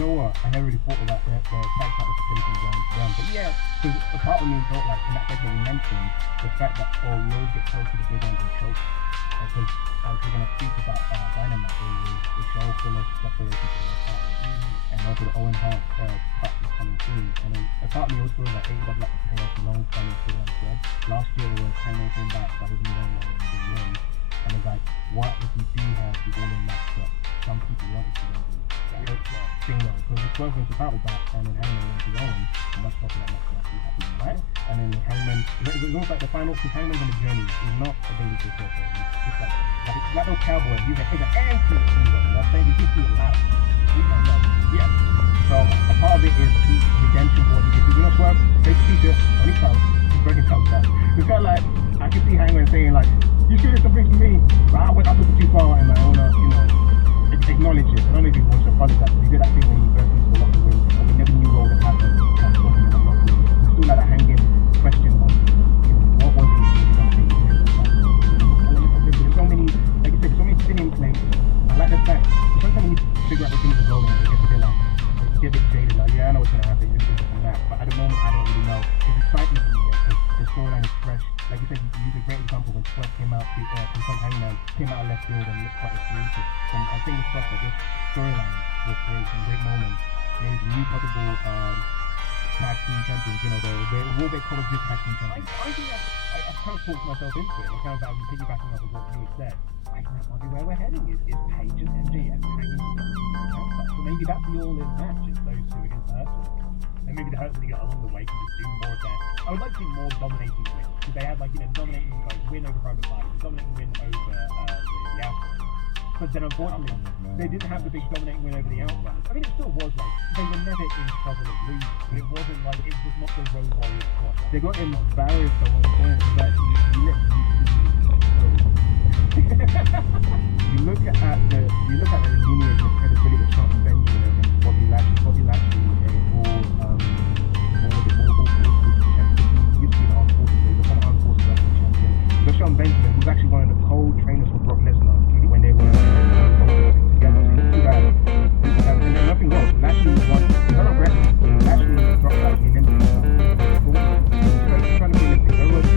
know what? I never really thought about the fact that the facility going to them. But yeah, because a part of me thought like, and that's like you mentioned, the fact that, oh, you always get close to the big end and choke. Because as we're going to speak about Dynamite, the show full of separation from the party. And also the Owen Hart part is coming soon. And a part of me also feels like AEW like to pay off long standing storyline thread. Last year was Hangman came back by his new one and did win. And it's like, what if you do have the all-in match that some people wanted to do? Bingo, because it's working to battle back and then Hangman went to Owen, and that's probably not actually happening, right? And then Hangman, it's almost like the final, because Hangman's on the journey, he's not a baby face person, he's just like those cowboys, he's an anti-hero, you know what I'm saying? He's just a lot. Yeah. So a part of it is redemption for what he did. He's gonna swerve, take a t-shirt on his toe, he's breaking his back. It's kind of like, I can see Hangman saying like, you should have something for me, but I took it too far and I wanna, acknowledge it. I don't know if he wants to apologize, but he did that thing when he burst into the locker room, and we never knew what would happen. And talking in the locker room, we still had a hanging question on, what was he going to say? There's so many, like you said, so many spinning plates. I like the fact, sometimes when you figure out the things are going, it gets a bit like, get a bit jaded, like, yeah, I know what's going to happen, this and that. But at the moment, I don't really know. There's excitement in me because the storyline is fresh. Like you said, you use a great example when Swerve came out from Hangman, came out of left field and looked quite explosive. And I think it's that this storyline was great, some great moments. There's new possible tag team champions, the Warbeck College's tag team champions. I think I kind of talked myself into it. I kind of piggybacking off of what you had said. I think that might be where we're heading is Paige and MJF hanging together. So maybe that's the all-in match, it's those two against the Hurts. And maybe the Hurts that you got along the way can just do more of that. I would like to see more dominating wins. Because they had dominating win over Private Party, dominating win over the Outlaws. But then unfortunately, they didn't have the big dominating win over the Outlaws. I mean, it still was like, they were never in trouble of losing. But it wasn't like, it was not the Road Warriors squad. They got embarrassed at one point. That you look at the lineage of credibility of Shelton Benjamin against Bobby Lashley, Sean Benjamin, who's actually one of the co-trainers for Brock Lesnar when they were together. There's nothing wrong. Lashley won. He's not aggressive. Lashley dropped Lashley in Olympics. He's trying to be Olympics. They were 2000.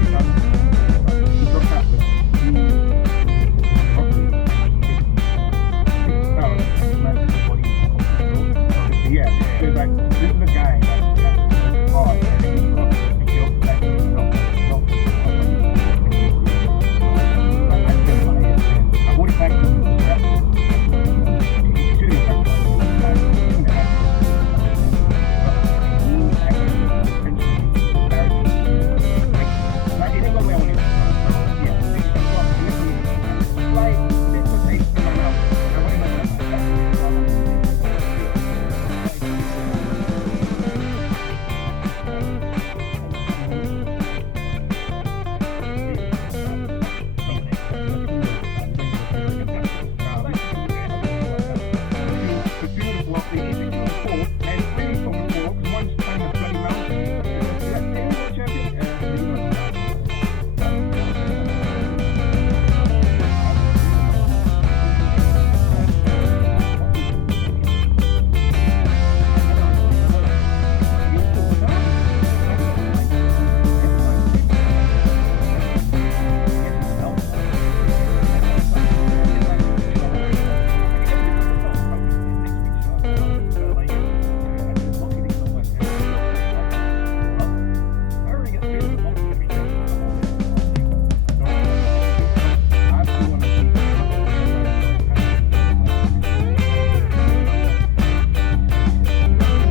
He dropped out, but he properly. Yeah, so it's like, this is a guy that's hard and he's got the